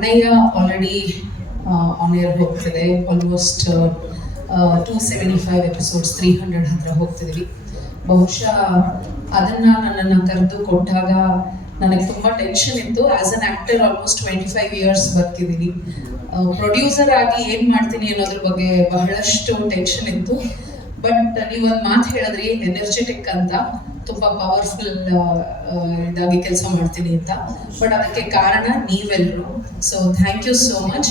Annaiah already on air ಹೋಗ್ತಿದೆ. Almost two seventy five episodes three hundred ಹತ್ರ ಹೋಗ್ತಿದ್ದೀವಿ ಬಹುಶಃ ಅದನ್ನು ನನ್ನನ್ನು ಕರೆದು ಕೊಟ್ಟಾಗ ನನಗೆ ತುಂಬ ಟೆನ್ಷನ್ ಇತ್ತು. As an actor almost twenty five years ಬರ್ತಿದ್ದೀನಿ producer ಆಗಿ ಏನು ಮಾಡ್ತೀನಿ ಅನ್ನೋದ್ರ ಬಗ್ಗೆ ಬಹಳಷ್ಟು ಟೆನ್ಷನ್ ಇತ್ತು. ಬಟ್ ನೀವು ಒಂದು ಮಾತು ಹೇಳಿದ್ರಿ ಎನರ್ಜೆಟಿಕ್ ಅಂತ. ತುಂಬ ಪವರ್ಫುಲ್ ಇದಾಗಿ ಕೆಲಸ ಮಾಡ್ತೀನಿ ಅಂತ. ಬಟ್ ಅದಕ್ಕೆ ಕಾರಣ ನೀವೆಲ್ಲರೂ so thank you so much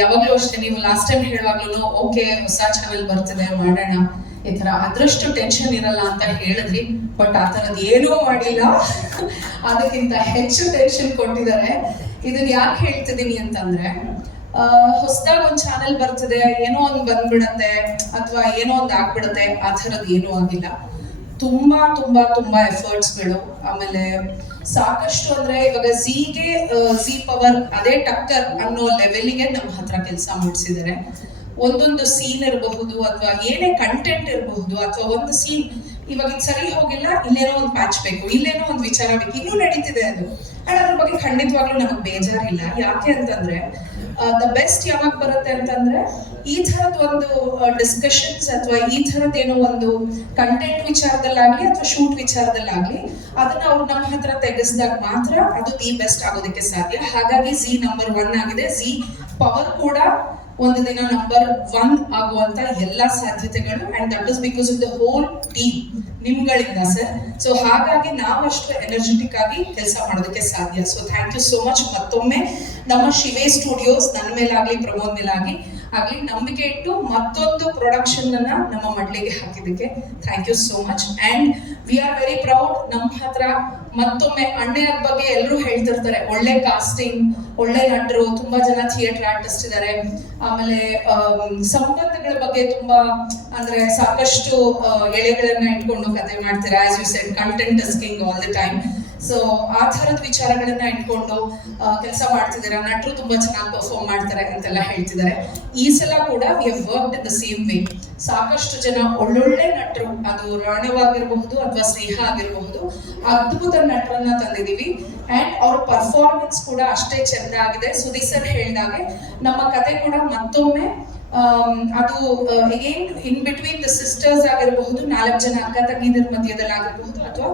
ಯಾವಾಗಲೂ ಅಷ್ಟೇ, ನೀವು ಲಾಸ್ಟ್ ಟೈಮ್ ಹೇಳುವಾಗ್ಲೂ ಓಕೆ ಹೊಸ ಚಾನೆಲ್ ಬರ್ತಿದೆ, ಮಾಡೋಣ. ಈ ಥರ ಅದ್ರಷ್ಟು ಟೆನ್ಷನ್ ಇರಲ್ಲ ಅಂತ ಹೇಳಿದ್ರಿ. ಬಟ್ ಆ ಥರದ್ದು ಏನೂ ಮಾಡಿಲ್ಲ. ಅದಕ್ಕಿಂತ ಹೆಚ್ಚು ಟೆನ್ಷನ್ ಕೊಟ್ಟಿದ್ದಾರೆ. ಇದನ್ನ ಯಾಕೆ ಹೇಳ್ತಿದ್ದೀನಿ ಅಂತಂದ್ರೆ ಹೊಸದಾಗ ಒಂದು ಚಾನೆಲ್ ಬರ್ತದೆ, ಏನೋ ಒಂದ್ ಬಂದ್ಬಿಡತ್ತೆ, ಅಥವಾ ಏನೋ ಒಂದು ಆಗ್ಬಿಡತ್ತೆ, ಆ ಥರದ್ದು ಏನೂ ಆಗಿಲ್ಲ. ತುಂಬಾ ತುಂಬಾ ತುಂಬಾ ಎಫರ್ಟ್ಸ್ಗಳು ಆಮೇಲೆ ಸಾಕಷ್ಟು ಅಂದ್ರೆ ಇವಾಗ ಝೀಗೆ ಝೀ ಪವರ್ ಅದೇ ಟಕ್ಕರ್ ಅನ್ನೋ ಲೆವೆಲ್ಗೆ ನಮ್ಮ ಹತ್ರ ಕೆಲಸ ಮಾಡಿಸಿದ್ದಾರೆ ಒಂದೊಂದು ಸೀನ್ ಇರಬಹುದು ಅಥವಾ ಏನೇ ಕಂಟೆಂಟ್ ಇರಬಹುದು ಅಥವಾ ಒಂದು ಸೀನ್ ಇವಾಗ ಸರಿ ಹೋಗಿಲ್ಲ, ಇಲ್ಲೇನೋ ಒಂದು ಪ್ಯಾಚ್ ಬೇಕು, ಇಲ್ಲೇನೋ ಒಂದು ವಿಚಾರ ಬೇಕು, ಇನ್ನೂ ನಡೀತಿದೆ ಅದು. ಅಂಡ್ ಅದ್ರ ಬಗ್ಗೆ ಖಂಡಿತವಾಗ್ಲೂ ನಮಗೆ ಬೇಜಾರಿಲ್ಲ. ಯಾಕೆ ಅಂತಂದ್ರೆ ದ ಬೆಸ್ಟ್ ಯಾವಾಗ ಬರುತ್ತೆ ಅಂತಂದ್ರೆ, ಈ ಥರದ ಒಂದು ಡಿಸ್ಕಷನ್ಸ್ ಅಥವಾ ಈ ಥರದ ಏನೋ ಒಂದು ಕಂಟೆಂಟ್ ವಿಚಾರದಲ್ಲಾಗ್ಲಿ ಅಥವಾ ಶೂಟ್ ವಿಚಾರದಲ್ಲಾಗ್ಲಿ, ಅದನ್ನ ಅವ್ರು ನಮ್ಮ ಹತ್ರ ತೆಗೆಸಿದಾಗ ಮಾತ್ರ ಅದು ದಿ ಬೆಸ್ಟ್ ಆಗೋದಕ್ಕೆ ಸಾಧ್ಯ. ಹಾಗಾಗಿ ಝಿ ನಂಬರ್ ಒನ್ ಆಗಿದೆ. ಝಿ ಪವರ್ ಕೂಡ ಒಂದು ದಿನ ನಂಬರ್ ಒನ್ ಆಗುವಂತ ಎಲ್ಲಾ ಸಾಧ್ಯತೆಗಳು and that is because of the whole team ನಿಮ್ಗಳಿಂದ sir so ಹಾಗಾಗಿ ನಾವಷ್ಟು ಎನರ್ಜೆಟಿಕ್ ಆಗಿ ಕೆಲಸ ಮಾಡೋದಕ್ಕೆ ಸಾಧ್ಯ. So thank you so much ಮತ್ತೊಮ್ಮೆ ನಮ್ಮ ಶಿವೇ ಸ್ಟುಡಿಯೋಸ್ ನನ್ನ ಮೇಲಾಗ್ಲಿ, ಪ್ರಮೋದ್ ಮೇಲಾಗ್ಲಿ ಆಗ್ಲಿ ನಂಬಿಕೆ ಇಟ್ಟು ಮತ್ತೊಂದು ಪ್ರೊಡಕ್ಷನ್ ಅನ್ನ ನಮ್ಮ ಮಡ್ಲಿಗೆ ಹಾಕಿದ್ದಕ್ಕೆ thank you so much and we are very proud ನಮ್ಮ ಹತ್ರ ಮತ್ತೊಮ್ಮೆ ಅಣ್ಣೆಯ ಬಗ್ಗೆ ಎಲ್ಲರೂ ಹೇಳ್ತಿರ್ತಾರೆ. ಒಳ್ಳೆ ಕಾಸ್ಟಿಂಗ್ ಒಳ್ಳೆ ನಟರು ತುಂಬಾ ಜನ ಥಿಯೇಟರ್ ಆರ್ಟಿಸ್ಟ್ ಇದ್ದಾರೆ ಆಮೇಲೆ ಆಮ್, ಸಂಬಂಧಗಳ ಬಗ್ಗೆ ತುಂಬಾ ಅಂದ್ರೆ ಸಾಕಷ್ಟು ಎಳೆಗಳನ್ನ ಇಟ್ಕೊಂಡು ಕತೆ ಮಾಡ್ತೀರಾ? As you said content is all the time so ಆ ಥರದ ವಿಚಾರಗಳನ್ನ ಇಟ್ಕೊಂಡು ಕೆಲಸ ಮಾಡ್ತಿದ್ದಾರೆ ನಟರು ತುಂಬಾ ಚೆನ್ನಾಗಿ ಪರ್ಫಾರ್ಮ್ ಮಾಡ್ತಾರೆ ಅಂತೆಲ್ಲ ಹೇಳ್ತಿದ್ದಾರೆ ಈ ಸಲ ಕೂಡ we have work in the same way ಸಾಕಷ್ಟು ಜನ ಒಳ್ಳೊಳ್ಳೆ ನಟರು, ಅದು ರಾಣವಾಗಿರಬಹುದು ಅಥವಾ ಸ್ನೇಹ ಆಗಿರಬಹುದು, ಅದ್ಭುತ ನಟರನ್ನ ತಂದಿದೀವಿ. ಅಂಡ್ ಅವ್ರ ಪರ್ಫಾರ್ಮೆನ್ಸ್ ಕೂಡ ಅಷ್ಟೇ ಚೆಂದ ಆಗಿದೆ ಸುದೀಪ್ ಸರ್ ಹೇಳಿದಾಗೆ, ನಮ್ಮ ಕತೆ ಕೂಡ ಮತ್ತೊಮ್ಮೆ ಅದು again in between the sisters ಆಗಿರಬಹುದು, ನಾಲ್ಕು ಜನ ಅಕ್ಕ ತಂಗಿದರ ಮಧ್ಯದಲ್ಲಿ ಆಗಿರಬಹುದು ಅಥವಾ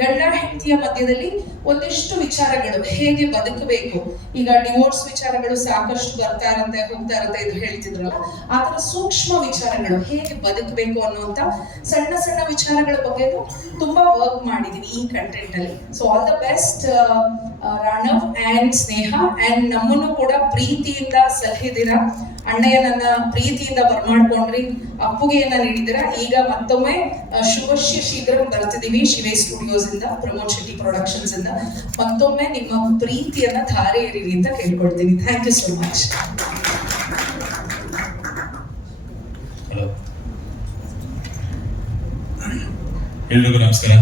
ಗಂಡ ಹೆಂಡತಿಯ ಮಧ್ಯದಲ್ಲಿ ಒಂದಿಷ್ಟು ವಿಚಾರಗಳು ಹೇಗೆ ಬದುಕಬೇಕು? ಈಗ ಡಿವೋರ್ಸ್ ವಿಚಾರಗಳು ಸಾಕಷ್ಟು ಬರ್ತಾ ಇರುತ್ತೆ, ಹೋಗ್ತಾ ಇರುತ್ತೆ ಇದು ಹೇಳ್ತಿದ್ರಲ್ಲ ಆತರ ತರ ಸೂಕ್ಷ್ಮ ವಿಚಾರಗಳು ಹೇಗೆ ಬದುಕಬೇಕು ಅನ್ನುವಂತ ಸಣ್ಣ ಸಣ್ಣ ವಿಚಾರಗಳ ಬಗ್ಗೆ ತುಂಬಾ ವರ್ಕ್ ಮಾಡಿದೀನಿ ಈ ಕಂಟೆಂಟ್ ಅಲ್ಲಿ. So all the best Ranav and Sneha and ನಮ್ಮನ್ನು ಕೂಡ ಪ್ರೀತಿಯಿಂದ ಸಲಹಿದಿರ ಅಣ್ಣಯ್ಯನನ್ನ ಪ್ರೀತಿಯಿಂದ ಬರ್ಮಾಡ್ಕೊಂಡ್ರಿ. ಅಪ್ಪುಗೆಯನ್ನ ನೀಡಿದಿರ. ಈಗ ಮತ್ತೊಮ್ಮೆ ಶುಭಶ್ಯ ಶೀಘ್ರ ಬರ್ತಿದೀವಿ ಶಿವೇ ಸ್ಟುಡಿಯೋಸ್ ಇಂದ, ಪ್ರಮೋದ್ ಶೆಟ್ಟಿ ಪ್ರೊಡಕ್ಷನ್ಸ್ ಇಂದ. ಮತ್ತೊಮ್ಮೆ ನಿಮ್ಮ ಪ್ರೀತಿಯನ್ನ ಧಾರೆ ಎರೀರಿ ಅಂತ ಕೇಳ್ಕೊಡ್ತೀನಿ ಥ್ಯಾಂಕ್ ಯು ಸೋ ಮಚ್ ಎಲ್ರಿಗೂ ನಮಸ್ಕಾರ.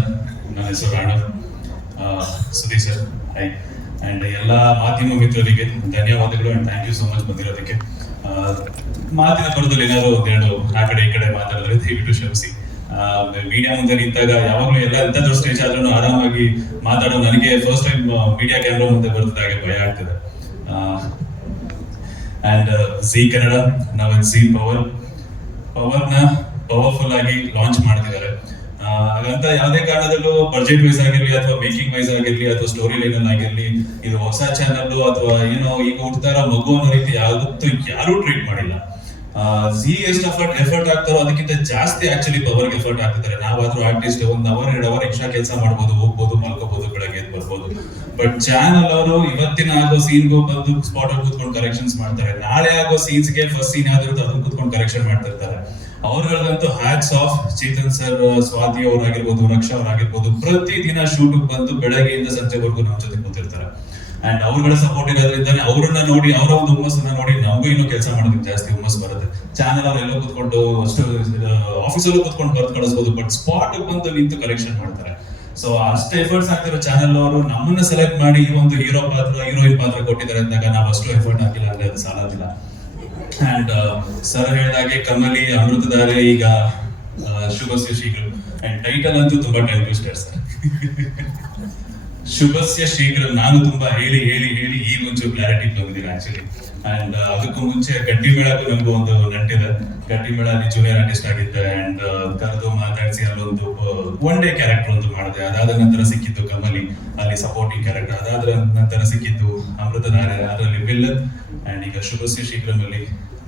ನನ್ನ ಹೆಸರು Ranav. Sudeep sir. Hi and ಎಲ್ಲ ಮಾಧ್ಯಮ ಮಿತ್ರರಿಗೆ ಧನ್ಯವಾದಗಳು and thank you so much ಬಂದಿರೋದಕ್ಕೆ. ಮಾತಿನ ಪರದಲ್ಲಿ ಏನಾದ್ರು ಒಂದೆರಡು ಆ ಕಡೆ ಈ ಕಡೆ ಮಾತಾಡಿದ್ರೆ ದಯವಿಟ್ಟು ಕ್ಷಮಿಸಿ. ಮೀಡಿಯಾ ಮುಂದೆ ನಿಂತಾಗ ಯಾವಾಗಲೂ ಎಲ್ಲ ಎಂಥ ದೊಡ್ಡ ಸ್ಟೇಜ್ ಆದ್ರೂ ಆರಾಮಾಗಿ ಮಾತಾಡೋ ನನಗೆ ಫಸ್ಟ್ ಟೈಮ್ ಮೀಡಿಯಾ ಕ್ಯಾಮ್ರಾ ಮುಂದೆ ಬರ್ತಿದ್ದಾಗೆ ಭಯ ಆಗ್ತದೆ. ಆ್ಯಂಡ್ ಝೀ ಕನ್ನಡ ನಾವ್ ಸಿ ಪವರ್ ಪವರ್ನ ಪವರ್ಫುಲ್ ಆಗಿ ಲಾಂಚ್ ಮಾಡ್ತಿದ್ದಾರೆ. ಹಾಗಂತ ಯಾವುದೇ ಕಾರಣದಲ್ಲೂ ಬಜೆಟ್ ವೈಸ್ ಆಗಿರ್ಲಿ ಅಥವಾ ಮೇಕಿಂಗ್ ವೈಸ್ ಆಗಿರ್ಲಿ ಅಥವಾ ಸ್ಟೋರಿ ಲೈನ್ ಅಲ್ಲಿ ಆಗಿರ್ಲಿ, ಇದು ಹೊಸ ಚಾನಲ್ ಅಥವಾ ಏನೋ ಈಗ ಹುಡ್ತಾರ ಮಗು ಅನ್ನೋ ರೀತಿ ಯಾವತ್ತೂ ಯಾರು ಟ್ರೀಟ್ ಮಾಡಿಲ್ಲ. ಝಿ ಎಷ್ಟು ಎಫರ್ಟ್ ಎಫರ್ಟ್ ಆಗ್ತಾರೋ ಅದಕ್ಕಿಂತ ಜಾಸ್ತಿ ಆಕ್ಚುಲಿ ಪವರ್ಗೆ ಎಫರ್ಟ್ ಆಗ್ತಿದ್ದಾರೆ ನಾವಾದ್ರೂ ಆರ್ಟಿಸ್ಟ್ ಒಂದ್ ಅವರ್ ಎರಡು ಅವರ್ ಎಕ್ಸ್ಟ್ರಾ ಕೆಲಸ ಮಾಡ್ಬೋದು, ಹೋಗ್ಬೋದು ಮಲ್ಕೋಬಹುದು ಬೆಳಗ್ಗೆ ಬರ್ಬೋದು. ಬಟ್ ಚಾನಲ್ ಅವರು ಇವತ್ತಿನ ಆಗೋ ಸೀನ್ಗೂ ಬಂದು ಸ್ಪಾಟ್ ಅಲ್ಲಿ ಕೂತ್ಕೊಂಡು ಕರೆಕ್ಷನ್ಸ್ ಮಾಡ್ತಾರೆ. ನಾಳೆ ಆಗೋ ಸೀನ್ಸ್ಗೆ ಫಸ್ಟ್ ಸೀನ್ ಯಾವ್ದಿರುತ್ತೆ ಅದನ್ನ ಕೂತ್ಕೊಂಡು ಕರೆಕ್ಷನ್ ಮಾಡ್ತಿರ್ತಾರೆ. ಅವ್ರಗಳಿಗಂತೂ hats off Chetan sir Swati ಅವರಾಗಿರ್ಬೋದು, Raksha ಅವರಾಗಿರ್ಬೋದು. ಪ್ರತಿ ದಿನ ಶೂಟ್ ಬಂದು ಬೆಳಗ್ಗೆಯಿಂದ ಸಂಜೆವರೆಗೂ ನಮ್ಮ ಜೊತೆ ಕೂತಿರ್ತಾರೆ. ಅಂಡ್ ಅವ್ರಗಳ ಸಪೋರ್ಟ್ ಇರೋದ್ರಿಂದಾನೆ ಅವ್ರನ್ನ ನೋಡಿ, ಅವರ ಒಂದು ಹುಮ್ಮಸ್ಸನ್ನ ನೋಡಿ ನಮಗೂ ಇನ್ನೂ ಕೆಲಸ ಮಾಡೋದಕ್ಕೆ ಜಾಸ್ತಿ ಹುಮ್ಮಸ್ ಬರುತ್ತೆ. ಚಾನಲ್ ಎಲ್ಲೋ ಕೂತ್ಕೊಂಡು, ಅಷ್ಟು ಆಫೀಸಲ್ಲೂ ಕೂತ್ಕೊಂಡು ಬರ್ತ್ ಕಳಿಸ್ಬೋದು ಬಟ್ ಸ್ಪಾಟ್ ಬಂದು ನಿಂತು ಕರೆಕ್ಷನ್ ಮಾಡ್ತಾರೆ. ಸೊ ಅಷ್ಟು ಎಫರ್ಟ್ಸ್ ಆಗ್ತಿರೋ ಚಾನಲ್ ಅವರು ನಮ್ಮನ್ನ ಸೆಲೆಕ್ಟ್ ಮಾಡಿ ಈ ಒಂದು ಹೀರೋ ಪಾತ್ರ ಹೀರೋಯಿನ್ ಪಾತ್ರ ಕೊಟ್ಟಿದ್ದಾರೆ ಅಂದಾಗ ನಾವು ಅಷ್ಟು ಎಫರ್ಟ್ ಹಾಕಿಲ್ಲ, ಅಂದ್ರೆ ಅದು ಸಾಲೋದಿಲ್ಲ. ಅಂಡ್ ಸರ್ ಹೇಳಿದಾಗೆ ಕಮಲಿ ಅಮೃತಧಾರೆ ಈಗ ಶುಭ ಶಶಿಗಳು ಅಂಡ್ ಟೈಟಲ್ ಅಂತೂ ತುಂಬಾ ಟೈಮ್ ಸರ್ ಶುಭಸ್ಯ ಶೀಘ್ರ. ನಾನು ತುಂಬಾ ಹೇಳಿ ಹೇಳಿ ಹೇಳಿ ಈಗ ಒಂಚೂರು ಕ್ಲಾರಿಟಿ ಬಂದಿದ್ದೀನಿ ಆಕ್ಚುಲಿ ಅಂಡ್ ಅದಕ್ಕೂ ಮುಂಚೆ ಗಟ್ಟಿ ಮೇಳಕ್ಕೂ ನಮಗೂ ಒಂದು ನಂಟಿದೆ. ಗಟ್ಟಿ ಮೇಳ ಅಲ್ಲಿ ಜೂನಿಯರ್ ಆರ್ಟಿಸ್ಟ್ ಆಗಿದ್ದೆ ಅಂಡ್ ಕರೆದು ಮಾತಾಡಿಸಿ ಅಲ್ಲೊಂದು ಒನ್ ಡೇ ಕ್ಯಾರೆಕ್ಟರ್ ಒಂದು ಮಾಡಿದೆ. ಅದಾದ ನಂತರ ಸಿಕ್ಕಿದ್ದು ಕಮಲಿ, ಅಲ್ಲಿ ಸಪೋರ್ಟಿಂಗ್ ಕ್ಯಾರೆಕ್ಟರ್ ಅದಾದ ನಂತರ ಸಿಕ್ಕಿದ್ದು ಅಮೃತ ನಾರಾಯಣ. ಅದರಲ್ಲಿ ವಿಲ್ಲನ್ ಅಂಡ್ ಈಗ ಶುಭಸ್ಯ ಶೀಘ್ರದಲ್ಲಿ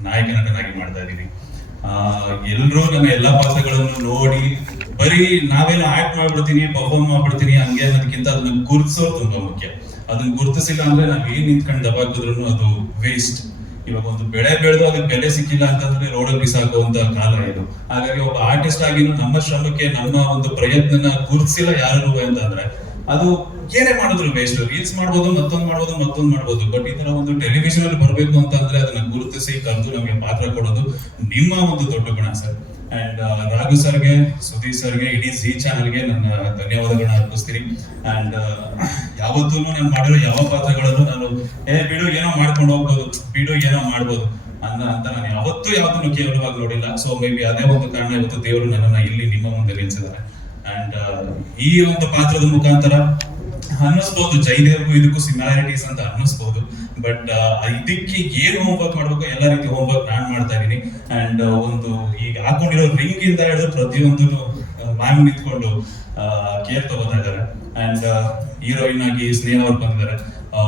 ನಾಯಕ ನಟನಾಗಿ ಮಾಡ್ತಾ ಇದ್ದೀನಿ. ಎಲ್ಲರೂ ನನ್ನ ಎಲ್ಲಾ ಪಾತ್ರಗಳನ್ನು ನೋಡಿ ಬರೀ ನಾವೇನೋ ಆಕ್ಟ್ ಮಾಡ್ಬಿಡ್ತೀನಿ ಪರ್ಫಾರ್ಮ್ ಮಾಡ್ಬಿಡ್ತೀನಿ, ಹಂಗೆ ಅನ್ನೋದಕ್ಕಿಂತ ಅದನ್ನ ಗುರುತಿಸೋದು ತುಂಬಾ ಮುಖ್ಯ. ಅದನ್ನ ಗುರುತಿಸಿಲ್ಲ ಅಂದ್ರೆ ನಾವ್ ಏನ್ ನಿಂತ್ಕೊಂಡು ದಬಾಕಿದ್ರು ಅದು ವೇಸ್ಟ್ ಇವಾಗ ಒಂದು ಬೆಳೆ ಬೆಳೆದು ಅದಕ್ಕೆ ಬೆಲೆ ಸಿಕ್ಕಿಲ್ಲ ಅಂತಂದ್ರೆ ರೋಡಲ್ಲಿ ಬಿಸಾಕುವಂತ ಕಾಲ ಇದು. ಹಾಗಾಗಿ ಒಬ್ಬ ಆರ್ಟಿಸ್ಟ್ ಆಗಿ ನಮ್ಮ ಶ್ರಮಕ್ಕೆ, ನಮ್ಮ ಒಂದು ಪ್ರಯತ್ನನ ಗುರುತಿಸಿಲ್ಲ ಯಾರು ಅಂತಂದ್ರೆ, ಅದು ಏನೇ ಮಾಡಿದ್ರು ವೇಸ್ಟ್ ರೀಲ್ಸ್ ಮಾಡ್ಬೋದು, ಮತ್ತೊಂದು ಮಾಡ್ಬೋದು ಮತ್ತೊಂದು ಮಾಡ್ಬೋದು. ಬಟ್ ಈ ತರ ಒಂದು ಟೆಲಿವಿಷನ್ ಅಲ್ಲಿ ಬರಬೇಕು ಅಂತಂದ್ರೆ ಅದನ್ನ ಗುರುತಿಸಿ ಕರೆದು ನಮಗೆ ಪಾತ್ರ ಕೊಡೋದು ನಿಮ್ಮ ಒಂದು ದೊಡ್ಡ ಗುಣ ಸರ್. ಅಂಡ್ ರಾಘು ಸರ್ಗೆ ಸುದೀಪ್ ಸರ್ಗೆ, ಇಡೀ ಜಿ ಚಾನಲ್ಗೆ ನನ್ನ ಧನ್ಯವಾದಗಳನ್ನ ಅರ್ಪಿಸ್ತೀನಿ. ಅಂಡ್ ಯಾವತ್ತೂ ನಾನು ಮಾಡಿರೋ ಯಾವ ಪಾತ್ರಗಳಲ್ಲೂ ನಾನು, ಏ, ಬಿಡು, ಏನೋ ಮಾಡ್ಕೊಂಡು ಹೋಗ್ಬೋದು, ಬಿಡು, ಏನೋ ಮಾಡ್ಬೋದು ಅನ್ನ ಅಂತ ನಾನು ಯಾವತ್ತೂ ಯಾವ್ದನ್ನು ಕೇವಲವಾಗಿ ನೋಡಿಲ್ಲ. ಸೊ ಮೇ ಬಿ ಅದೇ ಒಂದು ಕಾರಣ ಇವತ್ತು ದೇವರು ನನ್ನನ್ನು ಇಲ್ಲಿ ನಿಮ್ಮ ಮುಂದೆ ನಿಲ್ಸಿದ್ದಾರೆ. ಅಂಡ್ ಈ ಒಂದು ಪಾತ್ರದ ಮುಖಾಂತರ ಅನ್ನಿಸ್ಬೋದು ಜೈದೇವ್ಗೂ ಇದಕ್ಕೂ ಸಿಮಿಲಾರಿಟೀಸ್ ಅಂತ ಅನ್ನಿಸ್ಬೋದು. ಬಟ್ ಇದಕ್ಕೆ ಏನು ಹೋಮ್ವರ್ಕ್ ಮಾಡ್ಬೇಕು? ಎಲ್ಲ ರೀತಿ ಹೋಮ್ವರ್ಕ್ ಪ್ಲಾನ್ ಮಾಡ್ತಾ ಇದೀನಿ ಅಂಡ್ ಒಂದು ಈಗ ಹಾಕೊಂಡಿರೋ ರಿಂಗ್ ಇಂದ ಹೇಳಿದ್ರು ಪ್ರತಿಯೊಂದು ಮ್ಯಾಮ್ ನಿಂತ್ಕೊಂಡು ಕೇರ್ ತಗೋತಾ ಇದ್ದಾರೆ. ಅಂಡ್ ಹೀರೋಯಿನ್ ಆಗಿ ಸ್ನೇಹ ಅವ್ರು ಬಂದಿದ್ದಾರೆ.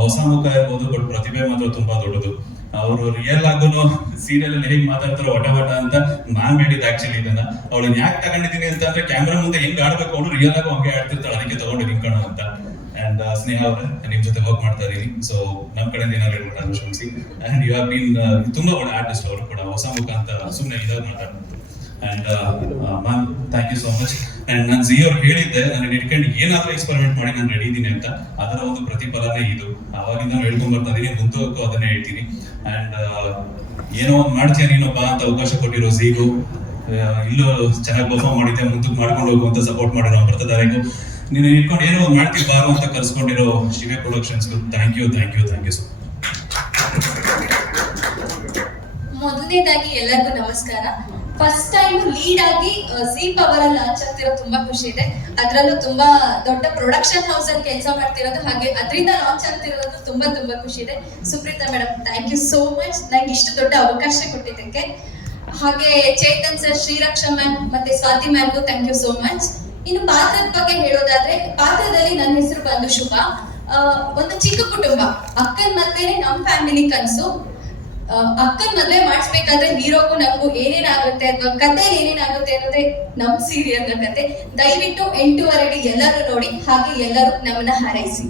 ಹೊಸ ಮುಖ ಇರ್ಬೋದು ಬಟ್ ಪ್ರತಿಭೆ ಮಾತ್ರ ತುಂಬಾ ದೊಡ್ಡದು. ಅವರು ರಿಯಲ್ ಆಗೂ ಸೀರಿಯಲ್ ಅಲ್ಲಿ ಹೇಗೆ ಮಾತಾಡ್ತಾರೋ ಒಟ ಒಟ ಅಂತ ನಾನ್ ಹೇಳಿದ್ ಆಕ್ಚುಲಿ ಇದನ್ನ. ಅವಳನ್ನ ಯಾಕೆ ತಗೊಂಡಿದ್ದೀನಿ ಅಂತ ಅಂದ್ರೆ ಕ್ಯಾಮ್ರಾ ಮುಂದೆ ಹೆಂಗ್ ಆಡ್ಬೇಕು? ಅವಳು ರಿಯಲ್ ಆಗಿ ಹಂಗೆ ಆಡ್ತಿರ್ತಾಳೆ. ಅದಕ್ಕೆ ತಗೊಂಡು ನಿಂಕೋಣ ಅಂತ. ಅಂಡ್ ಸ್ನೇಹ ಅವರ, ನಿಮ್ ಜೊತೆ ವರ್ಕ್ ಮಾಡ್ತಾ ಇದೀನಿ ಸೊ ನಮ್ ಕಡೆಯಿಂದ ಏನಾದ್ರು ಹೇಳ್ಬಿಟ್ಟು ಕ್ಷಮಿಸಿ ಅಂಡ್ ಯು ಹ್ಯಾವ್ ಬೀನ್ ತುಂಬಾ ಒಳ್ಳೆ ಆರ್ಟಿಸ್ಟ್ ಅವರು ಕೂಡ, ಹೊಸ ಮುಖ ಅಂತ ಸುಮ್ಮನೆ ಇದಾಗ ಮಾತಾಡ್ತಾರೆ and ma'am thank you so much and ನಾನು ಜಿ ಅವ್ರು ಹೇಳಿದ್ದೆ, ನಾನು ಇಟ್ಕೊಂಡು ಏನಾದ್ರೂ ಎಕ್ಸ್ಪೆರಿಮೆಂಟ್ ಮಾಡಿ ನಾನು ರೆಡಿ ಇದ್ದೀನಿ ಅಂತ. ಅದರ ಒಂದು ಪ್ರತಿಫಲನೇ ಇದು. ಅವಾಗಿಂದ ಹೇಳ್ಕೊಂಡ್ ಬರ್ತಾ ಇದೀನಿ ಮುಂದಕ್ಕೂ ಅದನ್ನೇ ಹೇಳ್ತೀನಿ. ಅಂಡ್ ಏನೋ ಒಂದು ಮಾಡ್ತೀಯ ನೀನೊಬ್ಬ ಅಂತ ಅವಕಾಶ ಕೊಟ್ಟಿರೋ ಝೀಗೂ ಇಲ್ಲೂ ಚೆನ್ನಾಗಿ ಪರ್ಫಾರ್ಮ್ ಮಾಡಿದ್ದೆ, ಮುಂದಕ್ಕೆ ಮಾಡ್ಕೊಂಡು ಹೋಗುವಂತ ಸಪೋರ್ಟ್ ಮಾಡಿರೋ ಬರ್ತದಾರೆಗೂ ನೀನು ಇಟ್ಕೊಂಡು ಏನೋ ಒಂದು ಮಾಡ್ತೀವಿ, ಬಾರು ಅಂತ Shive productions thank you thank you thank you so ಮೊದಲನೇದಾಗಿ ಎಲ್ಲರಿಗೂ ನಮಸ್ಕಾರ. ಫಸ್ಟ್ ಟೈಮ್ ಲೀಡ್ ಆಗಿ ಸಿ ಪವರ್ ಅಲ್ಲಿ ಲಾಂಚ್ ಆಗ್ತಿರೋ ತುಂಬಾ ಖುಷಿ ಇದೆ. ಅದರಲ್ಲೂ ತುಂಬಾ ದೊಡ್ಡ ಪ್ರೊಡಕ್ಷನ್ ಹೌಸ್ ಅಲ್ಲಿ ಕೆಲಸ ಮಾಡ್ತಿರೋದು, ಹಾಗೆ ಅದರಿಂದ ಲಾಂಚ್ ಆಗ್ತಿರೋದು ತುಂಬಾ ತುಂಬಾ ಖುಷಿ ಇದೆ. Supreetha madam thank you so much ನಂಗೆ ಇಷ್ಟು ದೊಡ್ಡ ಅವಕಾಶ ಕೊಟ್ಟಿದ್ದಕ್ಕೆ. ಹಾಗೆ ಚೇತನ್ ಸರ್ ಶ್ರೀರಕ್ಷಾ ಮ್ಯಾಮ್ ಮತ್ತೆ ಸ್ವಾತಿ ಮ್ಯಾಮ್ಗೂ ಥ್ಯಾಂಕ್ ಯು ಸೋ ಮಚ್ ಇನ್ನು ಪಾತ್ರದ ಬಗ್ಗೆ ಹೇಳೋದಾದ್ರೆ, ಪಾತ್ರದಲ್ಲಿ ನನ್ನ ಹೆಸರು ಬಂದು ಶುಭ. ಒಂದು ಚಿಕ್ಕ ಕುಟುಂಬ. ಅಕ್ಕನ ಮದ್ವೆನೆ ನಮ್ ಫ್ಯಾಮಿಲಿ ಕನ್ಸು. ಅಕ್ಕನ್ ಮದ್ವೆ ಮಾಡಿಸ್ಬೇಕಾದ್ರೆ ಹೀರೋಗೂ ನಮಗೂ ಏನೇನಾಗುತ್ತೆ ಅಥವಾ ಕತೆ ಏನೇನಾಗುತ್ತೆ ಅನ್ನೋದೇ ನಮ್ ಸೀರಿಯಲ್ ಕತೆ. ದಯವಿಟ್ಟು ಎಂಟೂವರೆಗೆ ಎಲ್ಲರೂ ನೋಡಿ, ಹಾಗೆ ಎಲ್ಲರೂ ನಮ್ಮನ್ನ ಹಾರೈಸಿ.